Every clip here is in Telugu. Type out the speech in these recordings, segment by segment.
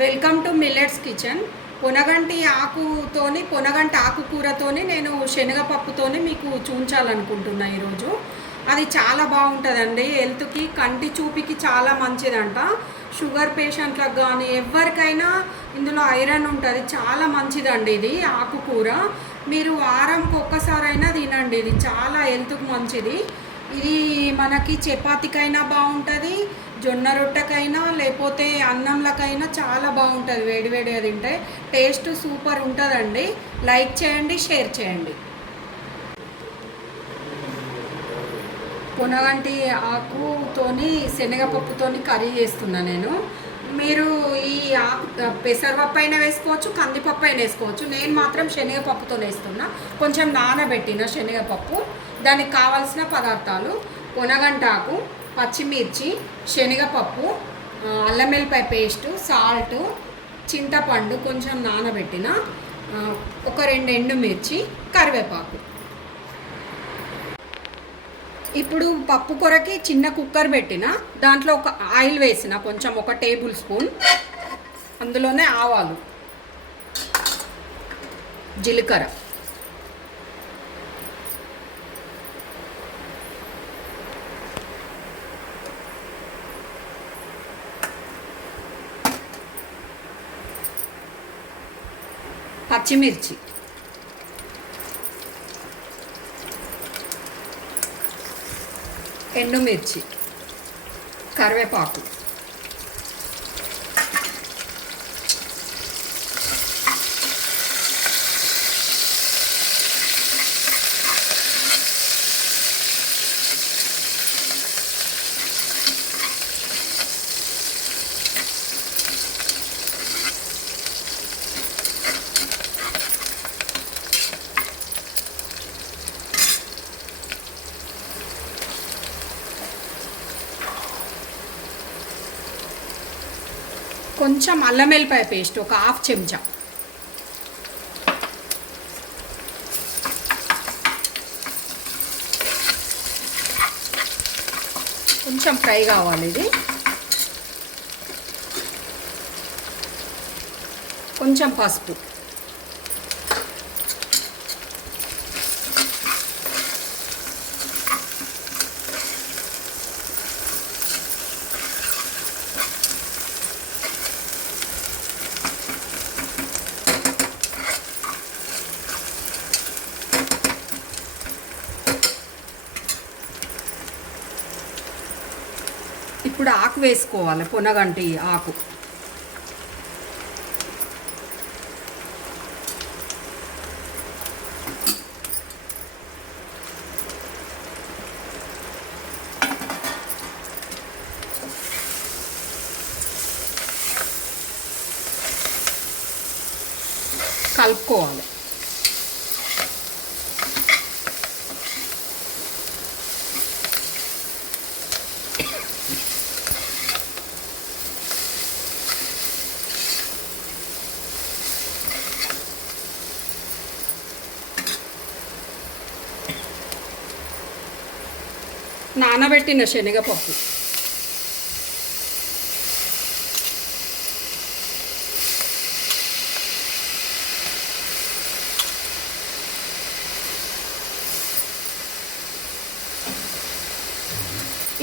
Welcome to millets kitchen. పొనగంటి ఆకుతోని పొనగంటి ఆకుకూరతోని నేను శనగపప్పుతోని మీకు చూపించాలనుకుంటున్నా ఈరోజు. అది చాలా బాగుంటుందండి. హెల్త్కి, కంటి చూపుకి చాలా మంచిదంట. షుగర్ పేషెంట్లకు కానీ ఎవరికైనా ఇందులో ఐరన్ ఉంటుంది. చాలా మంచిదండి ఇది ఆకుకూర. మీరు వారంకి ఒక్కసారైనా తినండి. ఇది చాలా హెల్త్కి మంచిది. ఇది మనకి చపాతీకైనా బాగుంటుంది, జొన్న రొట్టెకైనా లేకపోతే అన్నంలకైనా చాలా బాగుంటుంది. వేడివేడిగా తింటే టేస్ట్ సూపర్ ఉంటుందండి. లైక్ చేయండి, షేర్ చేయండి. పొనగంటి ఆకుతోని శనగపప్పుతోని కర్రీ చేస్తున్నా నేను. మీరు ఈ ఆకు పెసరపప్పు అయినా వేసుకోవచ్చు, కందిపప్పు అయినా వేసుకోవచ్చు. నేను మాత్రం శనగపప్పుతో వేస్తున్నా. కొంచెం నానబెట్టిన శనగపప్పు. దానికి కావాల్సిన పదార్థాలు: పొనగంటాకు, పచ్చిమిర్చి, శనగపప్పు, అల్లం వెల్లిపాయ పేస్టు, సాల్టు, చింతపండు కొంచెం నానబెట్టిన, ఒక 2 ఎండుమిర్చి, కరివేపాకు. ఇప్పుడు పప్పు కొరకి చిన్న కుక్కర్ పెట్టిన, దాంట్లో ఒక ఆయిల్ వేసిన కొంచెం, 1 టేబుల్ స్పూన్. అందులోనే ఆవాలు, జీలకర్ర, పచ్చిమిర్చి, ఎండుమిర్చి, కరివేపాకు, కొంచెం అల్లం వెల్లిపాయ పేస్ట్, ఒక 1/2 చెంచా. కొంచెం ఫ్రై కావాలి ఇది. కొంచెం పసుపు, ఇప్పుడు ఆకు వేసుకోవాలి, పొనగంటి ఆకు. కలుపుకోవాలి. నానబెట్టిన శనగపప్పు,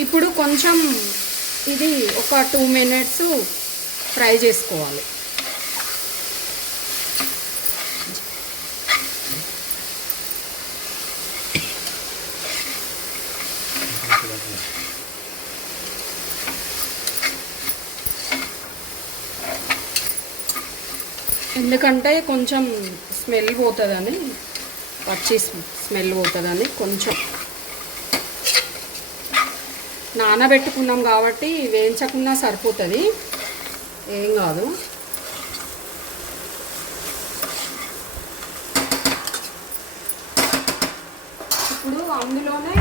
ఇప్పుడు కొంచెం ఇది ఒక 2 మినిట్స్ ఫ్రై చేసుకోవాలి. ఎందుకంటే కొంచెం స్మెల్ పోతుందని, పచ్చి స్మెల్ పోతుందని కొంచెం నానబెట్టుకున్నాం కాబట్టి వేయించకుండా సరిపోతుంది, ఏం కాదు. ఇప్పుడు అందులోనే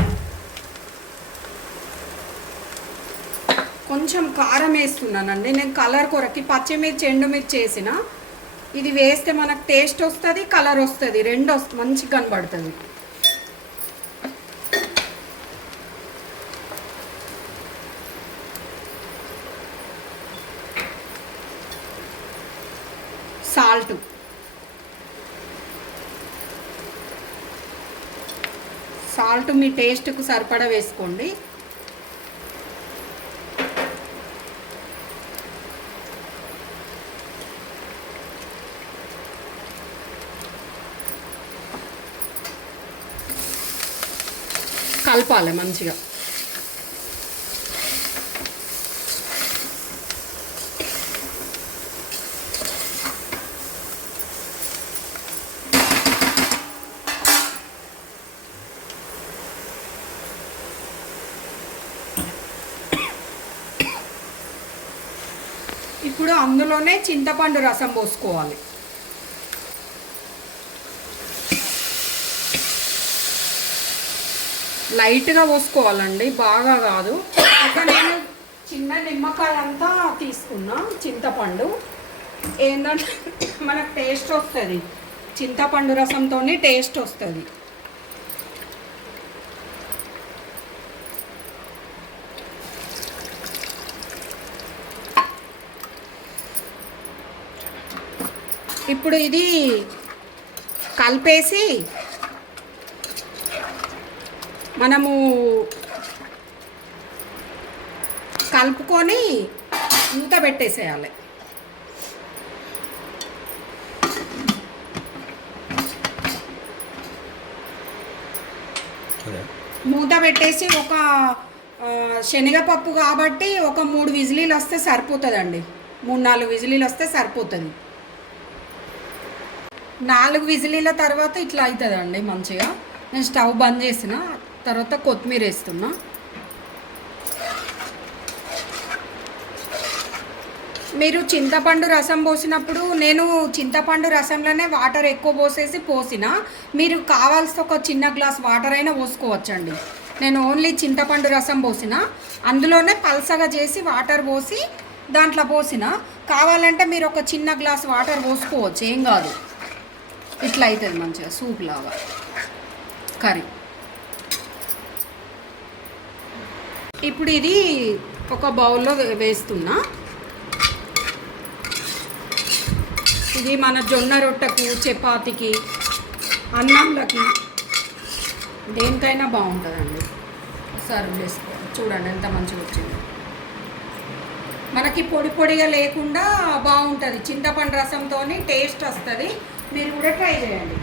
కొంచెం కారం వేస్తున్నానండి నేను. కలర్ కొరకి పచ్చిమిర్చి, ఎండుమిర్చి వేసిన. ఇది వేస్తే మనకు టేస్ట్ వస్తుంది, కలర్ వస్తుంది, రెండు మంచిగా కనబడుతుంది. సాల్ట్, సాల్ట్ మీ టేస్ట్కు సరిపడా వేసుకోండి. కలపాలి మంచిగా. ఇప్పుడు అందులోనే చింతపండు రసం పోసుకోవాలి. లైట్గా పోసుకోవాలండి, బాగా కాదు. ఇంకా నేను చిన్న నిమ్మకాయ అంతా తీసుకున్నా చింతపండు. ఏంటంటే మనకు టేస్ట్ వస్తుంది, చింతపండు రసంతో టేస్ట్ వస్తుంది. ఇప్పుడు ఇది కలిపేసి మనము కలుపుకొని మూత పెట్టేసేయాలి. మూత పెట్టేసి ఒక శనగపప్పు కాబట్టి ఒక 3 విజిలీలు వస్తే సరిపోతుందండి. 3-4 విజిలీలు వస్తే సరిపోతుంది. 4 విజిలీల తర్వాత ఇట్లా అవుతుందండి మంచిగా. నేను స్టవ్ బంద్ చేసిన తర్వాత కొత్తిమీర వేస్తున్నా. మీరు చింతపండు రసం పోసినప్పుడు నేను చింతపండు రసంలోనే వాటర్ ఎక్కువ పోసిన, మీరు కావాల్సి ఒక చిన్న గ్లాస్ వాటర్ అయినా పోసుకోవచ్చండి. నేను ఓన్లీ చింతపండు రసం పోసిన, అందులోనే పల్సగా చేసి వాటర్ పోసి దాంట్లో పోసిన. కావాలంటే మీరు ఒక చిన్న గ్లాస్ వాటర్ పోసుకోవచ్చు, ఏం కాదు. ఇట్లా అవుతుంది మంచిగా సూప్ లాగా కర్రీ. ఇప్పుడు ఇది ఒక బౌల్లో వేస్తున్నా. ఇది మన జొన్న రొట్టెకు, చపాతీకి, అన్నంలకి దేనికైనా బాగుంటుందండి. సర్వ్ చేసుకోండి. చూడండి ఎంత మంచిగా వచ్చింది. మనకి పొడి పొడిగా లేకుండా బాగుంటుంది. చింతపండు రసంతో టేస్ట్ వస్తుంది. మీరు కూడా ట్రై చేయండి.